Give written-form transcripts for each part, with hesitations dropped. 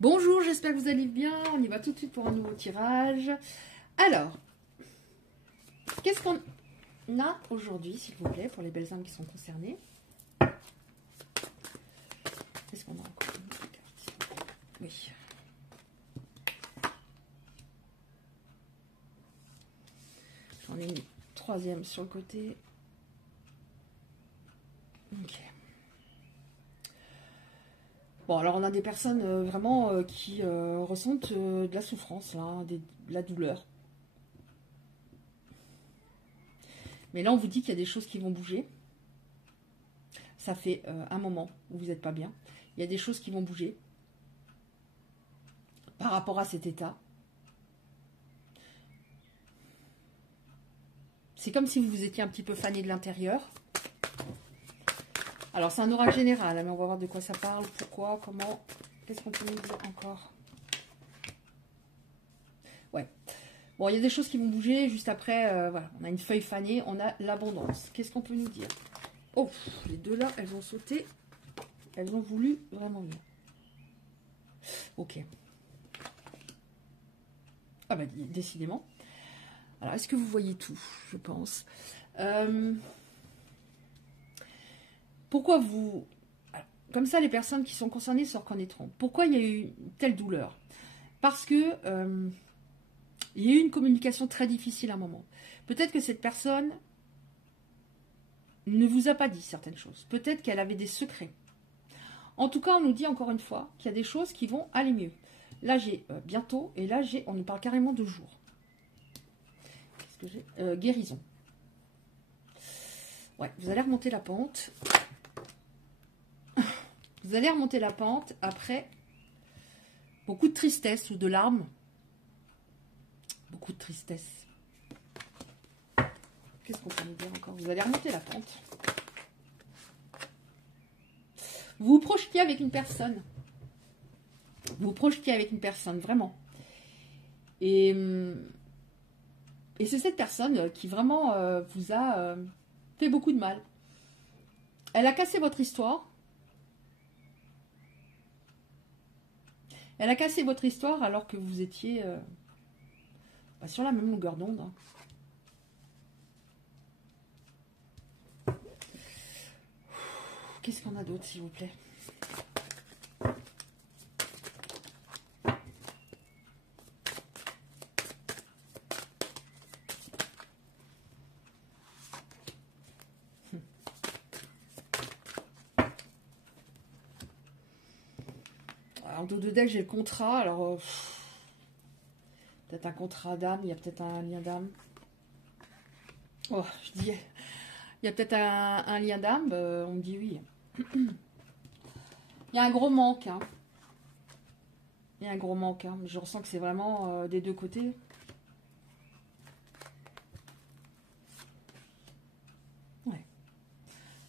Bonjour, j'espère que vous allez bien. On y va tout de suite pour un nouveau tirage. Alors, qu'est-ce qu'on a aujourd'hui, s'il vous plaît, pour les belles âmes qui sont concernées? Qu'est-ce qu'on a encore? Oui. J'en ai une troisième sur le côté. Ok. Bon, alors on a des personnes vraiment qui ressentent de la souffrance, là, de la douleur. Mais là, on vous dit qu'il y a des choses qui vont bouger. Ça fait un moment où vous n'êtes pas bien. Il y a des choses qui vont bouger par rapport à cet état. C'est comme si vous vous étiez un petit peu fané de l'intérieur. Alors, c'est un oracle général, mais on va voir de quoi ça parle, pourquoi, comment. Qu'est-ce qu'on peut nous dire encore? Ouais. Bon, il y a des choses qui vont bouger. Juste après, voilà, on a une feuille fanée, on a l'abondance. Qu'est-ce qu'on peut nous dire? Oh, les deux là, elles ont sauté. Elles ont voulu vraiment bien. Ok. Ah bah, décidément. Alors, est-ce que vous voyez tout? Je pense. Pourquoi vous... Alors, comme ça, les personnes qui sont concernées se reconnaîtront. Pourquoi il y a eu telle douleur? Parce que il y a eu une communication très difficile à un moment. Peut-être que cette personne ne vous a pas dit certaines choses. Peut-être qu'elle avait des secrets. En tout cas, on nous dit encore une fois qu'il y a des choses qui vont aller mieux. Là, j'ai bientôt, et là, on nous parle carrément de jour. Qu'est-ce que j'ai? Guérison. Ouais, vous allez remonter la pente. Vous allez remonter la pente après beaucoup de tristesse ou de larmes. Beaucoup de tristesse. Qu'est-ce qu'on peut nous dire encore? Vous allez remonter la pente. Vous vous projetiez avec une personne. Vous vous projetiez avec une personne, vraiment. Et c'est cette personne qui vraiment vous a fait beaucoup de mal. Elle a cassé votre histoire. Elle a cassé votre histoire alors que vous étiez sur la même longueur d'onde. Hein. Qu'est-ce qu'on a d'autre, s'il vous plaît? En dos de deck, j'ai le contrat. Alors, peut-être un contrat d'âme, il y a peut-être un lien d'âme. Oh, je dis, il y a peut-être un lien d'âme, on me dit oui. Il y a un gros manque. Hein. Il y a un gros manque. Hein. Je ressens que c'est vraiment des deux côtés. Ouais.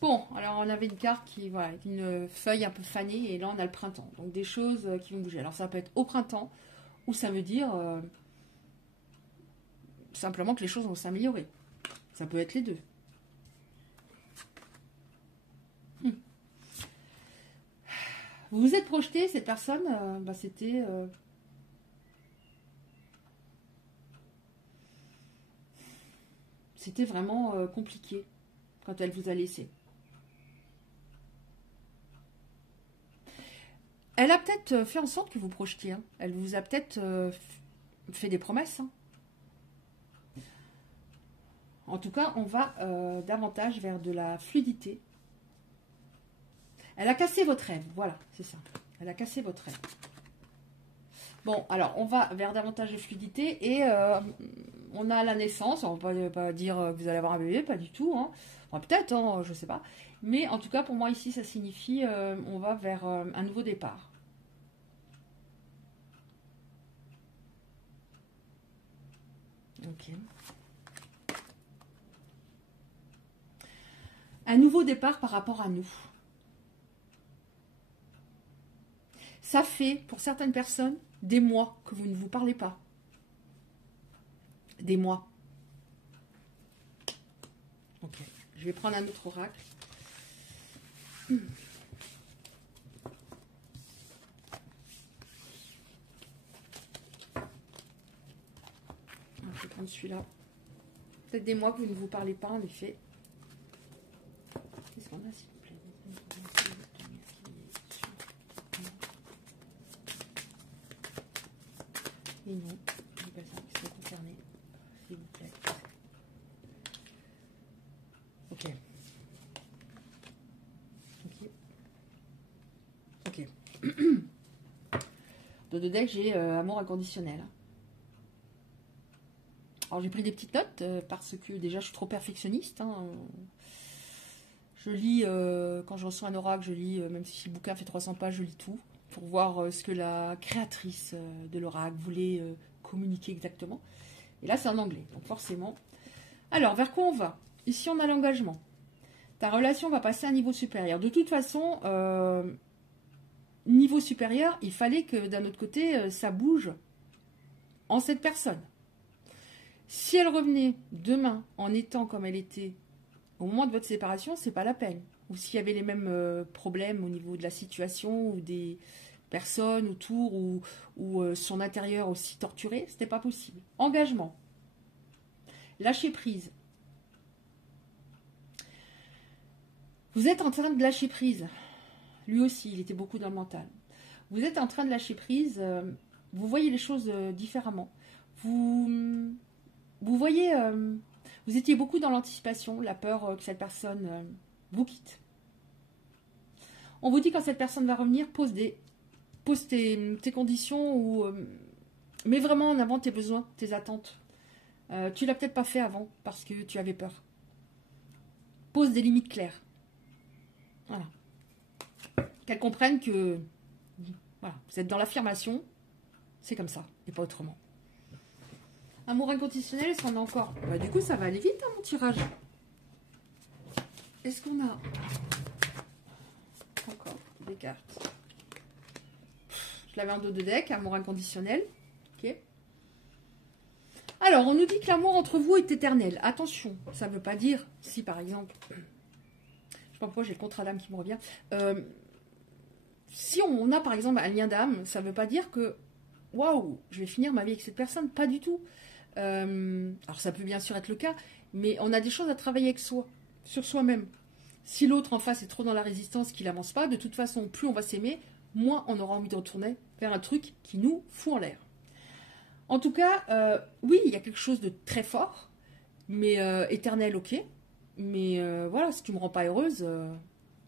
Bon, alors on avait une carte qui, voilà, une feuille un peu fanée, et là on a le printemps. Donc des choses qui vont bouger. Alors ça peut être au printemps, ou ça veut dire simplement que les choses vont s'améliorer. Ça peut être les deux. Vous vous êtes projeté, cette personne, c'était... c'était vraiment compliqué quand elle vous a laissé. Elle a peut-être fait en sorte que vous projetiez. Hein. Elle vous a peut-être fait des promesses. Hein. En tout cas, on va davantage vers de la fluidité. Elle a cassé votre rêve. Voilà, c'est ça. Elle a cassé votre rêve. Bon, alors, on va vers davantage de fluidité et on a la naissance. On ne va pas dire que vous allez avoir un bébé, pas du tout. Hein. Enfin, peut-être, hein, je ne sais pas. Mais en tout cas, pour moi, ici, ça signifie on va vers un nouveau départ. Ok. Un nouveau départ par rapport à nous. Ça fait, pour certaines personnes, des mois que vous ne vous parlez pas. Des mois. Ok. Je vais prendre un autre oracle. comme celui-là. Peut-être des mois que vous ne vous parlez pas, en effet. Qu'est-ce qu'on a, s'il vous plaît? Et non, les personnes qui sont concernées, s'il vous plaît. Ok. Ok. Dans le deck, j'ai amour inconditionnel. Alors, j'ai pris des petites notes parce que déjà, je suis trop perfectionniste. Hein. Je lis, quand je reçois un oracle, je lis, même si le bouquin fait 300 pages, je lis tout pour voir ce que la créatrice de l'oracle voulait communiquer exactement. Et là, c'est en anglais, donc forcément. Alors, vers quoi on va? Ici, on a l'engagement. Ta relation va passer à un niveau supérieur. De toute façon, niveau supérieur, il fallait que d'un autre côté, ça bouge en cette personne. Si elle revenait demain en étant comme elle était au moment de votre séparation, c'est pas la peine. Ou s'il y avait les mêmes problèmes au niveau de la situation ou des personnes autour ou son intérieur aussi torturé, c'était pas possible. Engagement. Lâcher prise. Vous êtes en train de lâcher prise. Lui aussi, il était beaucoup dans le mental. Vous êtes en train de lâcher prise. Vous voyez les choses différemment. Vous voyez, vous étiez beaucoup dans l'anticipation, la peur que cette personne vous quitte. On vous dit quand cette personne va revenir, pose tes conditions ou mets vraiment en avant tes besoins, tes attentes. Tu l'as peut-être pas fait avant parce que tu avais peur. Pose des limites claires. Voilà. Qu'elle comprenne que voilà, vous êtes dans l'affirmation, c'est comme ça, et pas autrement. Amour inconditionnel, est-ce qu'on a encore? Bah, du coup, ça va aller vite, hein, mon tirage. Est-ce qu'on a encore des cartes? Je l'avais en dos de deck, amour inconditionnel. Ok. Alors, on nous dit que l'amour entre vous est éternel. Attention, ça ne veut pas dire, si par exemple, je ne sais pas pourquoi j'ai le contrat d'âme qui me revient, si on a par exemple un lien d'âme, ça ne veut pas dire que, waouh, je vais finir ma vie avec cette personne, pas du tout. Alors ça peut bien sûr être le cas, mais on a des choses à travailler avec soi, sur soi-même. Si l'autre en face est trop dans la résistance, qu'il n'avance pas, de toute façon, plus on va s'aimer, moins on aura envie de retourner vers un truc qui nous fout en l'air. En tout cas, oui, il y a quelque chose de très fort, mais éternel, ok. Mais voilà, si tu me rends pas heureuse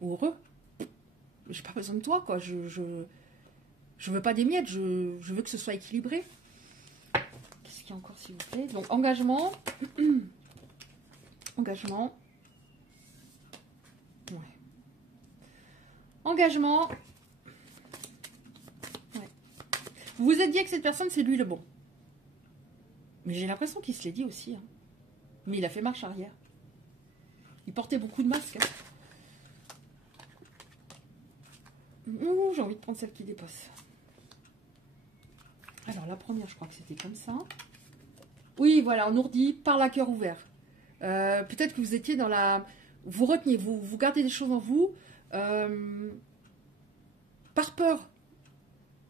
ou heureux, j'ai pas besoin de toi, quoi. Je veux pas des miettes, je veux que ce soit équilibré. Qu'est-ce qu'il y a encore, s'il vous plaît? Donc, engagement. Engagement. Ouais. Engagement. Ouais. Vous vous êtes dit que cette personne, c'est lui le bon. Mais j'ai l'impression qu'il se l'est dit aussi. Hein. Mais il a fait marche arrière. Il portait beaucoup de masques. Hein. Ouh, j'ai envie de prendre celle qui dépasse. Alors, la première, je crois que c'était comme ça. Oui, voilà, on nous redit par la cœur ouvert. Peut-être que vous étiez dans la... Vous reteniez, vous gardez des choses en vous. Par peur.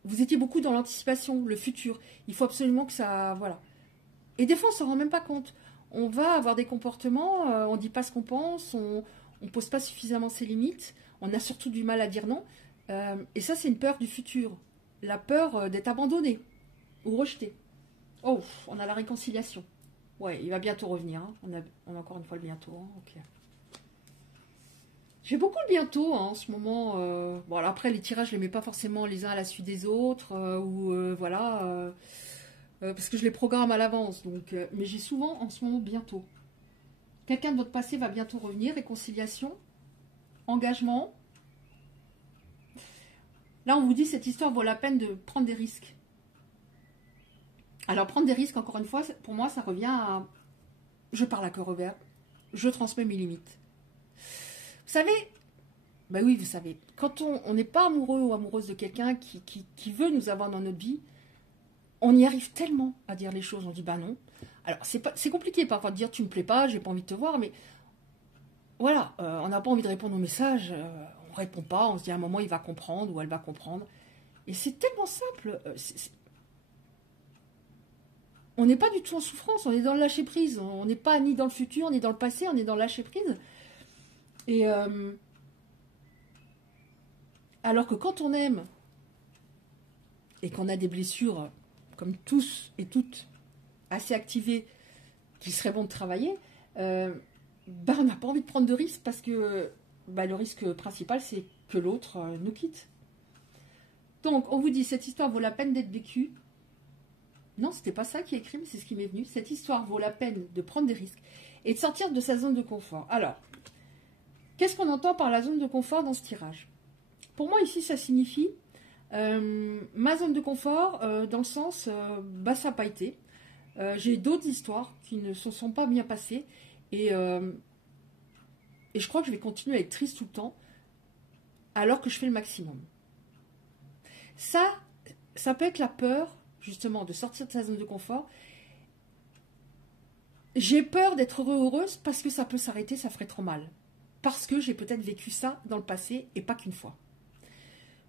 Vous étiez beaucoup dans l'anticipation, le futur. Il faut absolument que ça... Voilà. Et des fois, on ne s'en rend même pas compte. On va avoir des comportements, on ne dit pas ce qu'on pense, on ne pose pas suffisamment ses limites, on a surtout du mal à dire non. Et ça, c'est une peur du futur. La peur d'être abandonné ou rejeté. Oh, on a la réconciliation. Ouais, il va bientôt revenir. Hein. On a encore une fois le bientôt. Hein. Ok. J'ai beaucoup le bientôt hein, en ce moment. Bon, alors après, les tirages, je ne les mets pas forcément les uns à la suite des autres. Voilà. Parce que je les programme à l'avance. Donc, mais j'ai souvent en ce moment bientôt. Quelqu'un de votre passé va bientôt revenir. Réconciliation. Engagement. Là, on vous dit cette histoire vaut la peine de prendre des risques. Alors, prendre des risques, encore une fois, pour moi, ça revient à... Je parle à cœur ouvert. Je transmets mes limites. Vous savez... Ben oui, vous savez. Quand on n'est pas amoureux ou amoureuse de quelqu'un qui veut nous avoir dans notre vie, on y arrive tellement à dire les choses. On dit, bah non. Alors, c'est compliqué parfois de dire, tu me plais pas, j'ai pas envie de te voir, mais... Voilà, on n'a pas envie de répondre aux messages. On répond pas, on se dit à un moment, il va comprendre ou elle va comprendre. Et c'est tellement simple. on n'est pas du tout en souffrance, on est dans le lâcher prise. On n'est pas ni dans le futur, ni dans le passé, on est dans le lâcher prise. Et alors que quand on aime et qu'on a des blessures, comme tous et toutes, assez activées, qu'il serait bon de travailler, on n'a pas envie de prendre de risques parce que le risque principal, c'est que l'autre nous quitte. Donc, on vous dit, cette histoire vaut la peine d'être vécue. Non, c'était pas ça qui est écrit, mais c'est ce qui m'est venu. Cette histoire vaut la peine de prendre des risques et de sortir de sa zone de confort. Alors, qu'est-ce qu'on entend par la zone de confort dans ce tirage? Pour moi, ici, ça signifie ma zone de confort, dans le sens, ça n'a pas été. J'ai d'autres histoires qui ne se sont pas bien passées. Et je crois que je vais continuer à être triste tout le temps, alors que je fais le maximum. Ça peut être la peur, justement, de sortir de sa zone de confort. J'ai peur d'être heureuse parce que ça peut s'arrêter, ça ferait trop mal. Parce que j'ai peut-être vécu ça dans le passé et pas qu'une fois.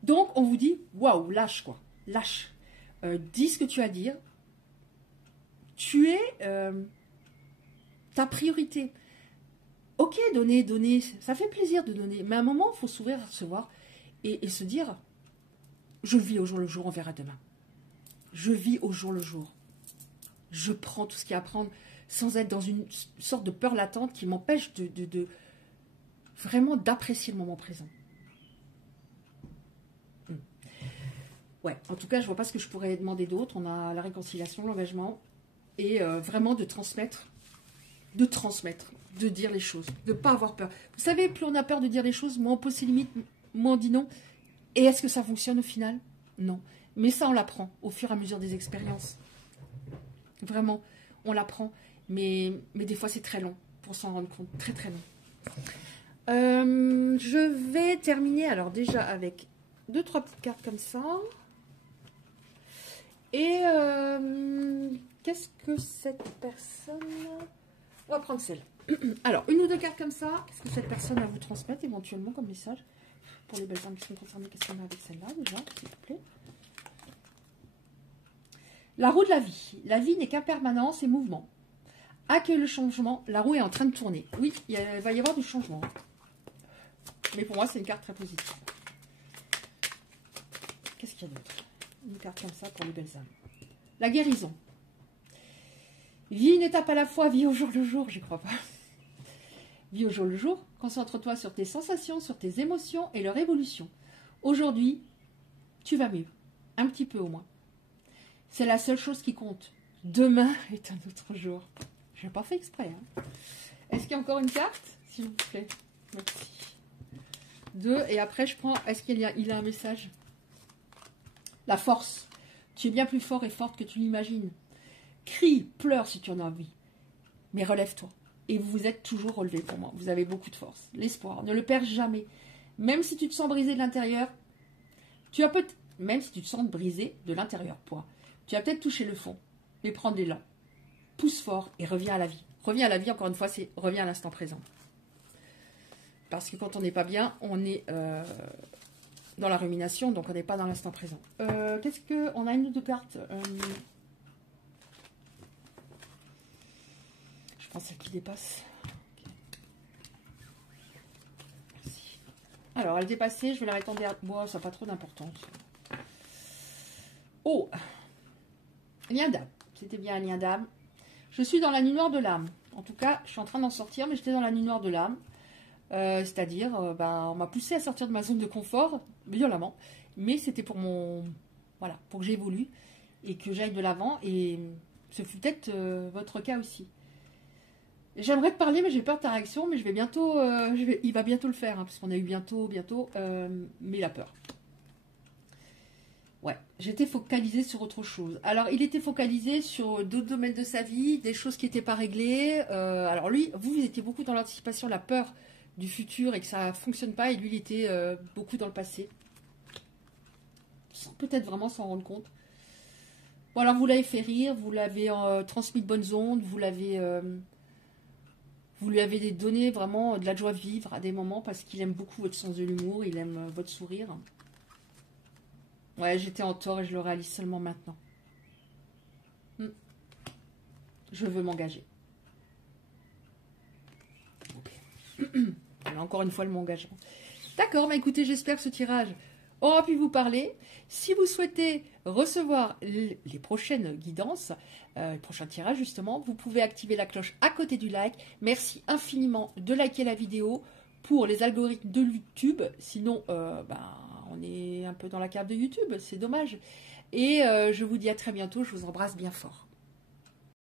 Donc, on vous dit, waouh, lâche quoi, lâche. Dis ce que tu as à dire. Tu es ta priorité. Ok, donner, ça fait plaisir de donner. Mais à un moment, il faut s'ouvrir à recevoir et se dire, je vis au jour le jour, on verra demain. Je vis au jour le jour. Je prends tout ce qu'il y a à prendre sans être dans une sorte de peur latente qui m'empêche de vraiment d'apprécier le moment présent. Ouais, en tout cas, je ne vois pas ce que je pourrais demander d'autre. On a la réconciliation, l'engagement, et vraiment de transmettre, de dire les choses, de ne pas avoir peur. Vous savez, plus on a peur de dire les choses, moins on pose ses limites, moins on dit non. Et est-ce que ça fonctionne au final? Non. Mais ça, on l'apprend au fur et à mesure des expériences. Vraiment, on l'apprend. Mais des fois, c'est très long pour s'en rendre compte. Très, très long. Je vais terminer, alors déjà, avec 2-3 petites cartes comme ça. Et qu'est-ce que cette personne... On va prendre celle. Alors, 1 ou 2 cartes comme ça. Qu'est-ce que cette personne va vous transmettre éventuellement comme message? Pour les belles âmes qui sont concernées, qu'est-ce qu'on a avec celle-là déjà, s'il vous plaît? La roue de la vie. La vie n'est qu'impermanence et mouvement. Accueille le changement. La roue est en train de tourner. Oui, il va y avoir du changement. Mais pour moi, c'est une carte très positive. Qu'est-ce qu'il y a d'autre? Une carte comme ça pour les belles âmes. La guérison. Vis une étape à la fois, vis au jour le jour, j'y crois pas. Vis au jour le jour, concentre-toi sur tes sensations, sur tes émotions et leur évolution. Aujourd'hui, tu vas mieux. Un petit peu au moins. C'est la seule chose qui compte. Demain est un autre jour. Je n'ai pas fait exprès. Hein. Est-ce qu'il y a encore une carte? S'il vous plaît. Merci. 2. Et après, je prends... Est-ce qu'il a un message? La force. Tu es bien plus fort et forte que tu l'imagines. Crie, pleure si tu en as envie. Mais relève-toi. Et vous êtes toujours relevé pour moi. Vous avez beaucoup de force. L'espoir. Ne le perds jamais. Même si tu te sens brisé de l'intérieur, même si tu te sens brisé de l'intérieur, tu vas peut-être toucher le fond. Mais prends de l'élan. Pousse fort et reviens à la vie. Reviens à la vie, encore une fois, c'est reviens à l'instant présent. Parce que quand on n'est pas bien, on est dans la rumination, donc on n'est pas dans l'instant présent. Qu'est-ce que... On a 1 ou 2 cartes. Je pense celle qui dépasse. Okay. Merci. Alors, elle dépassait, je vais la mettre en dernier. Bon, ça n'a pas trop d'importance. Oh, lien d'âme. C'était bien un lien d'âme. Je suis dans la nuit noire de l'âme. En tout cas, je suis en train d'en sortir, mais j'étais dans la nuit noire de l'âme. C'est-à-dire, on m'a poussé à sortir de ma zone de confort, violemment. Mais c'était pour voilà, pour que j'évolue et que j'aille de l'avant. Et ce fut peut-être votre cas aussi. J'aimerais te parler, mais j'ai peur de ta réaction. Mais je vais bientôt, il va bientôt le faire, hein, parce qu'on a eu bientôt, mais il a peur. Ouais, j'étais focalisée sur autre chose. Alors, il était focalisé sur d'autres domaines de sa vie, des choses qui n'étaient pas réglées. Alors lui, vous étiez beaucoup dans l'anticipation, la peur du futur et que ça ne fonctionne pas. Et lui, il était beaucoup dans le passé. Sans peut-être vraiment s'en rendre compte. Bon, alors vous l'avez fait rire, vous l'avez transmis de bonnes ondes, vous lui avez donné vraiment de la joie de vivre à des moments parce qu'il aime beaucoup votre sens de l'humour, il aime votre sourire. Ouais, j'étais en tort et je le réalise seulement maintenant. Je veux m'engager. Ok. Voilà, encore une fois, le mot engagement. D'accord, bah écoutez, j'espère que ce tirage aura pu vous parler. Si vous souhaitez recevoir les prochaines guidances, les prochains tirages justement, vous pouvez activer la cloche à côté du like. Merci infiniment de liker la vidéo pour les algorithmes de YouTube. Sinon, on est un peu dans la carte de YouTube, c'est dommage. Et je vous dis à très bientôt, je vous embrasse bien fort.